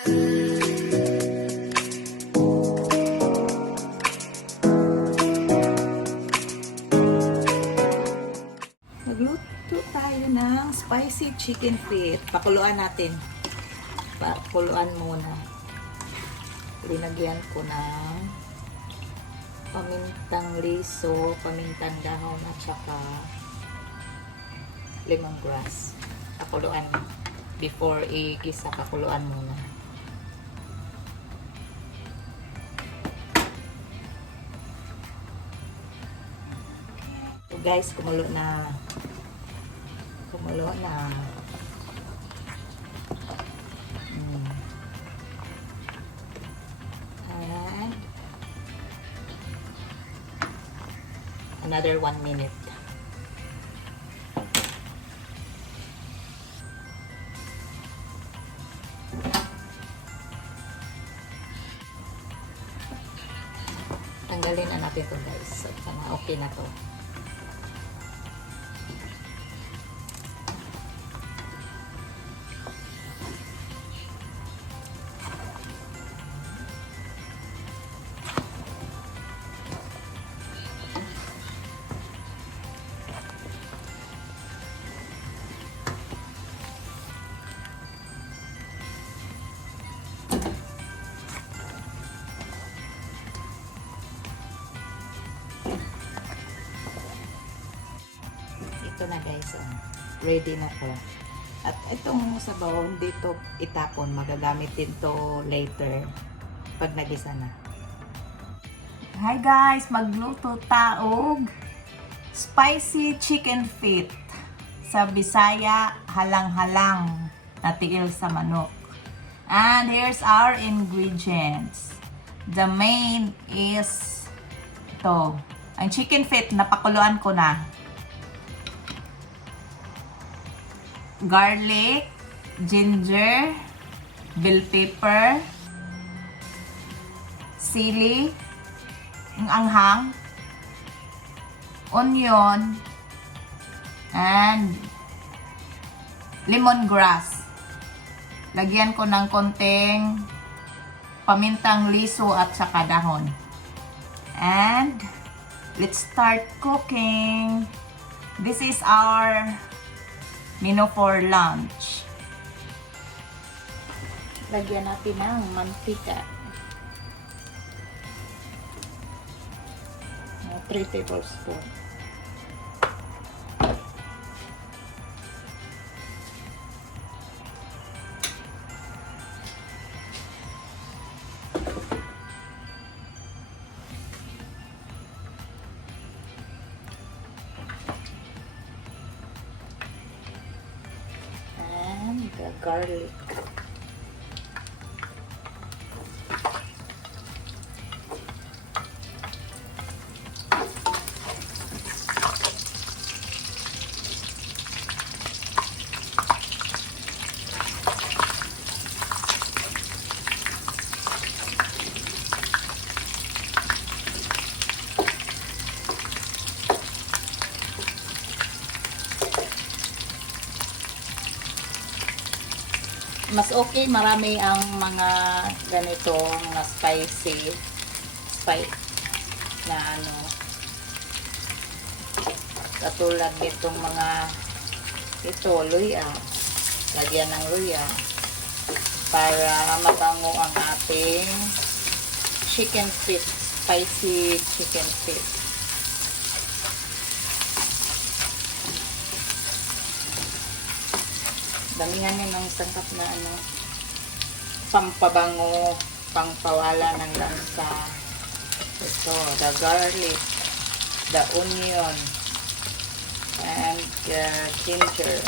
Magluto tayo ng spicy chicken feet. Pakuluan natin. Pakuluan muna. Linagyan ko ng pamintang liso, pamintang dahon at saka lemongrass. Pakuluan before igisa, pakuluan muna. So guys, kumulo na. Kumulo na. And another 1 minute. Tanggalin na natin ito guys. So, okay na to. Ito na guys, ready na to. At itong sabaw dito itapon, magagamit din to later pag nagisa na. Hi guys, magluto taog spicy chicken feet. Sa Bisaya, halang-halang na tiil sa manok. And here's our ingredients. The main is ito. Ang chicken feet, napakuluan ko na. Garlic, ginger, bell pepper, sili, ang anghang, onion, and lemongrass. Lagyan ko ng konting pamintang liso at saka dahon. And let's start cooking. This is our menu for lunch. Lagyan natin ng mantika. 3 tablespoons. Garlic. Mas okay, marami ang mga ganito, mga spice na ano, katulad nitong mga ito, luya. Lagyan ng luya para mabango ang ating chicken feet, spicy chicken feet. Damihan niyo ng sangkap na ano, pampabango, pangpawala ng lansa. Ito, the garlic, the onion, and the ginger.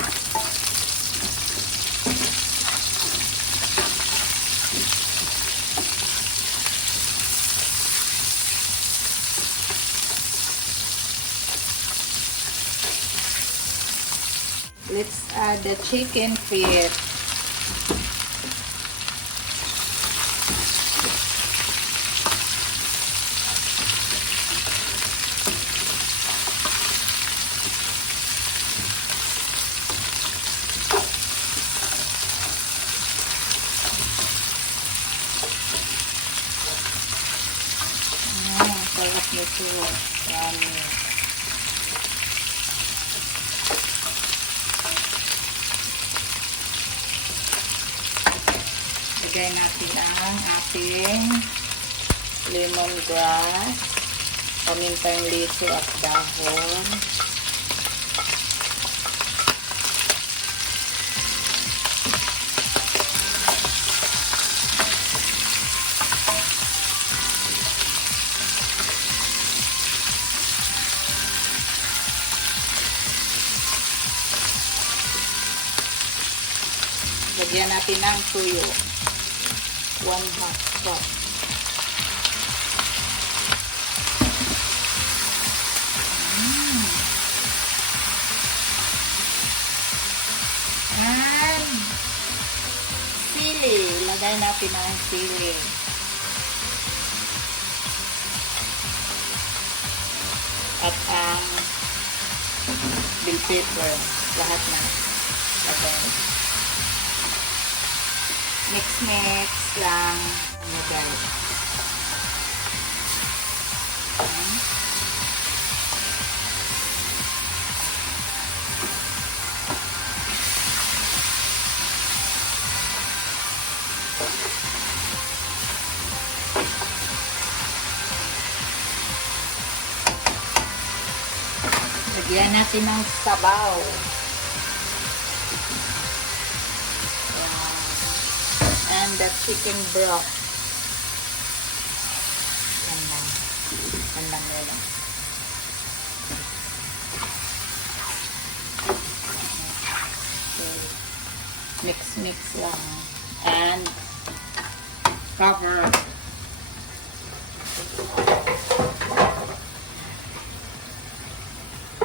Let's add the chicken feet. ito. Dami. Lagay natin ang ating lemongrass, pamintang liso at dahon. Lagyan natin ng tuyo. 1 half cup. And sili. Lagay natin ang sili. At ang bell pepper. Lahat na. Lagay. Mix lang. Ano guys. Lagyan natin ng sabaw. And the chicken broth. Yan lang. Yan lang yun. Okay. Mix lang. And cover.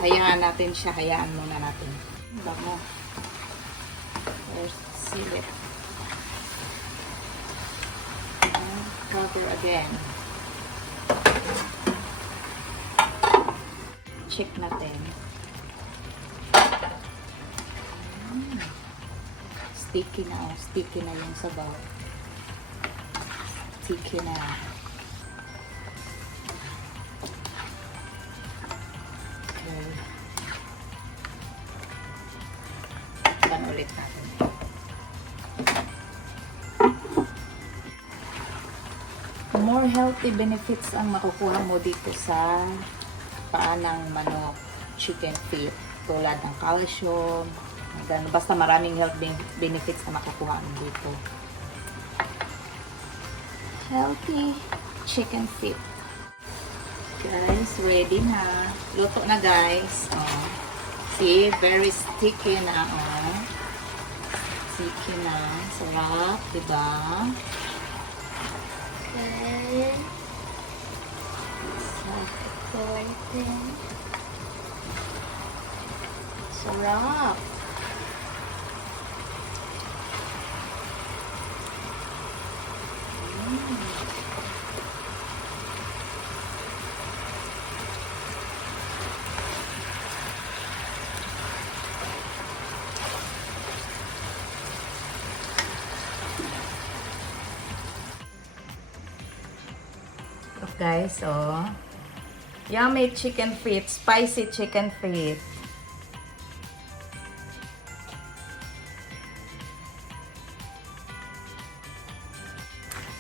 Hayaan natin siya. Hayaan muna natin. Bango. First, seal it. Cover again. Check natin. Sticky na. Sticky na yung sabaw. Sticky na. Okay. Pan ulit natin. More healthy benefits ang makukuha mo dito sa paa ng manok, chicken feet, tulad ng calcium, basta maraming health benefits na makukuha mo dito. Healthy chicken feet. Guys, ready na. Luto na guys. Oh. See, very sticky na. Oh. Sticky na. Sarap, diba? Okay. Sarap. Guys, oh. Yummy chicken feet, spicy chicken feet.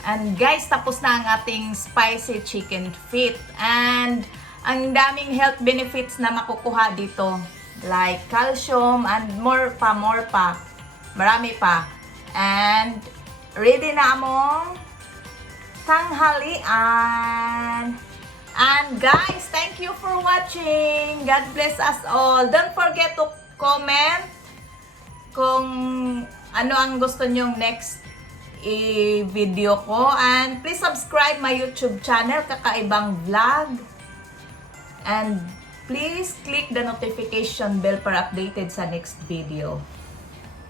And guys, tapos na ang ating spicy chicken feet. And ang daming health benefits na makukuha dito. Like calcium and more pa. Marami pa. And ready na among tanghalian. And guys, thank you for watching. God bless us all. Don't forget to comment kung ano ang gusto nyong next video ko. And please subscribe my YouTube channel, Kaka'EVAng Vlog. And please click the notification bell para updated sa next video.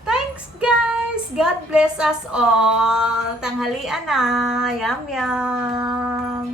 Thanks guys! God bless us all! Tanghalian na! Yum yum!